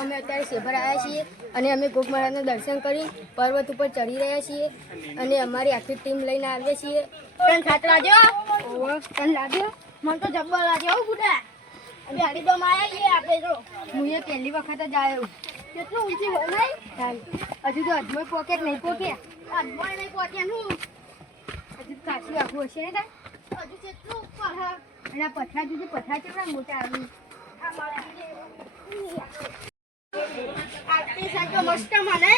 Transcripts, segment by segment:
અમે અત્યારે શેભર આવ્યા છીએ અને અમે ગોગ મહારાજનું દર્શન કરી પર્વત ઉપર ચડી રહ્યા છીએ અને અમારી આખી ટીમ લઈને આવ્યા છીએ. તને ખાત લાગ્યો? ઓહો, તને લાગ્યો? મને તો જબ્બર લાગ્યો હો બુડા. અમે હરિદ્વારમાં આવ્યા છીએ આપણે તો. હું એ પહેલી વખત જ આવ્યો. કેટલું ઊંચી હોય નહીં? હજુ તો અજમોય પોકેટ નહીં પોક્યા. અજમોય નહીં પોક્યાનું હજુ કાચું આખું હશે ને તાર? હજુ કેટલું ઉપર હા. અને આ પથરા જુદી પથરા કેટલા મોટા આવી. મસ્ત મને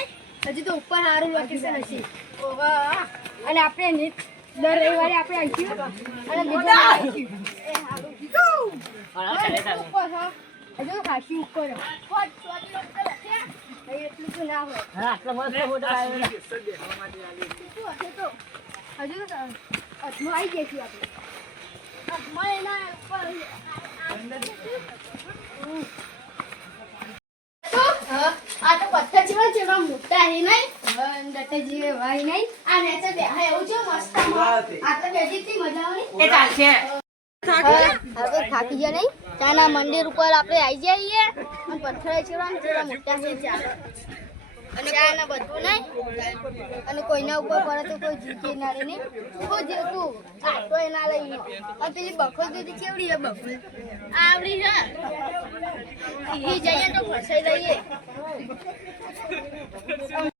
હજી તો ઉપર સારું લોકેશન હશે. અને આપણે દર રવિવારે આપણે આવીશું અને બીજા હજુ ખાસી ઉપર એટલું તો ના હોય. હજુ અજમો આવી જઈશું આપણે. અજમો એના ઉપર આ તો પથ્થર જેવા છે એમાં મોટા હે નહીં દટાજી વાય નહીં આ નેચર દેખાય એવું છે મસ્ત આ તો બેઠી મજા આવે એ ચાલશે. હવે થાકી ગયા નહીં ત્યાંના મંદિર ઉપર આપણે આવી જઈએ અને પથ્થર છે જેવા મોટા છે ચાલે અને ચાના બધું નહીં અને કોઈના ઉપર પડે તો કોઈ જીતે ના રે નહીં કોઈ જેતું આટો એના લઈ અને પેલી બખોલ દીધી કેવડી છે બખોલ આવડી છે જઈએ તો ફસાઈ જઈએ.